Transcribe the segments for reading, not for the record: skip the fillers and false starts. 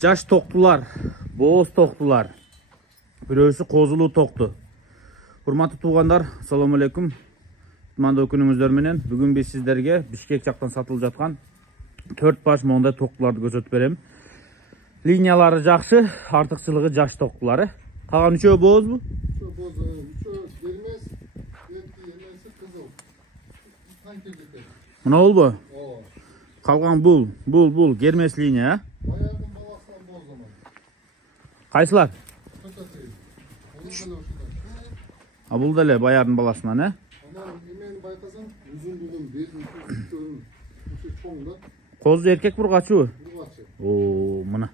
Жаш токтулар, бооз токтулар. Бирөөсү козулуу токту. Урматтуу туугандар, assalamu алейкум. Кутмандуу күнүңүздөр менен бүгүн биз сиздерге Бишкек жактан сатылып жаткан 4 баш мондай токтуларды көрсөтүп берем. Линиялары жакшы, артыкчылыгы жаш токтулары. Калган үчөө боозбу? Үчөө бооз, үчөө бермес, эмеси кызыл. Танкелдик. Мына болбу? Калган бул гермес линия, Баягын баласынан бооз заман. Кайсылар? Бул Бул деле баярдын баласынан, Анан эмени байкасаң, узундугун, бетин, үчөөнүн, ушу чоң да. Козу эркек ургачыбы? Ургачы. Мына.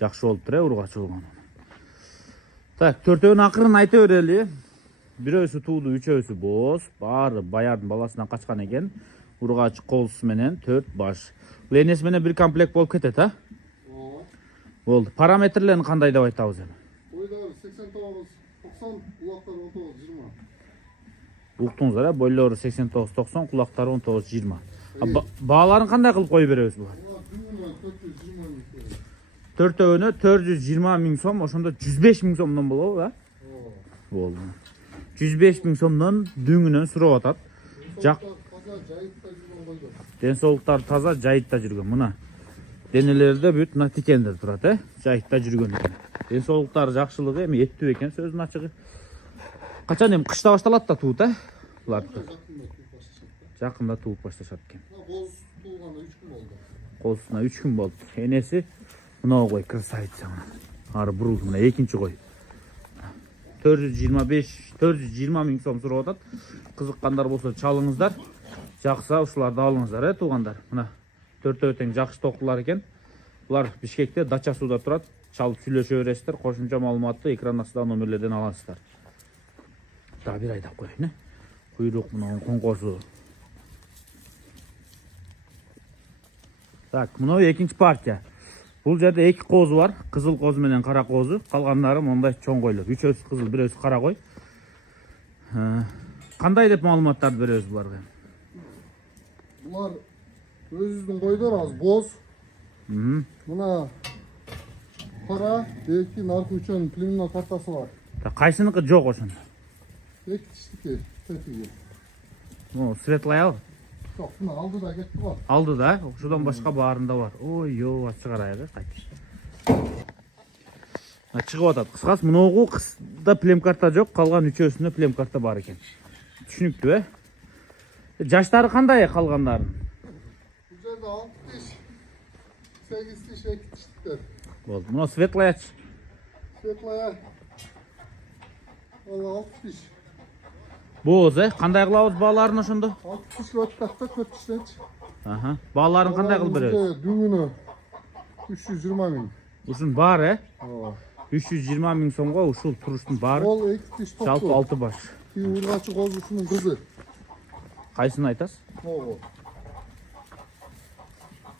Жакшы болуптур, ургачы болгон. Так, төртөөнүн акырын айта берели. Бирөөсү туулу, үчөөсү бооз, баары баярдын баласынан качкан экен. Ургач колсу менен 4 баш. Бул энеси менен бир комплект болуп кетет, а? Болду. Параметрлерин кандай деп айтабыз эми? Бойлары 89, 90, кулактары 19, 20. Уктуңуздар, а? Бойлору 89, 90, кулактары 19, 20. Бааларын кандай кылып коюп беребиз булар? Төртөөнө 420 миң сом, ошондо 105 миң сомдон болобу, а? Болду. 105 миң сомдон дүңүнөн сурап атат. Ден соолуктары таза, жайытта жүргөн. Мына денелерде бүт мына тикендер турат, жайытта жүргөн экен. Ден соолуктары жакшылыгы эми эттүү экен, сөздүн ачыгы. Качан эми кышта башталат да туут, буларды? Жакында тууп башташат экен. Боз туулганда 3 күн болду. Козусуна 3 күн болду. Энеси мына кой, красавица мына. Ары бурулду, мына экинчи кой. 420 миң сом сурап атат. Кызыккандар болсо чалыңыздар. Жакса ушуларды алыңыздар, туугандар. Мына төртөө тең жакшы токтулар экен. Булар Бишкекте Дача сууда турат. Чалып сүйлөшө бересиздер. Кошумча маалыматты экран астында номерлерден аласыздар. Дагы бир айдап коеюн, Куйрук мына коңкосу. Так, мына экинчи партия. Бул жерде 2 козу бар. Кызыл козу менен кара козу. Калгандары мондай чоң койлор. Үчөөсү кызыл, бирөөсү кара кой. Кандай деп маалыматтарды беребиз буларга? Булар өзүбүздүн койдор азыр боз. Мына кара, эки наркы үчөөнүн племена картасы бар. Кайсыныкы жок ошондо? Эки тиштики, тетиги. Mo светлая. Жок, мына алдыда кетти бар. Алдыда, ошодон башка баарында бар. Ой, ачыгарайгы кайтыш. Чыгып атат. Кыскасы мыногу кызда плем карта жок, калган үчөөсүндө плем карта бар экен. Түшүнүктүү, Жаштары кандай калгандарын? Бул жерде 6 тиш, 8 тиш, 2 тиштиктер. Болду. Мына светлая. Светлая. Ал 6 тиш. Бооз, кандай кылабыз бааларын ошондо? 6 тишке өттүк да 4 тиштенчи. Бааларын кандай кылып беребиз? Дүңүнө 320 миң. Ушун баары, 320 миң сомго ушул туруштун баары. Ол 2 тиш токту. Жалпы 6 баш. Ургачы козусунун кызы. Кайсыны айтасыз? Ого.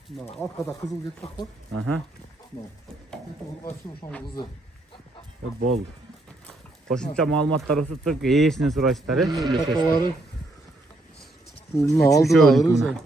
Мына аркада кызыл кетип калат. Мына. Ургачы ошонун кызы. Болду. Кошумча маалыматтар өтүп, ээсинен сурайсыздар, Мына алдыда ырызы.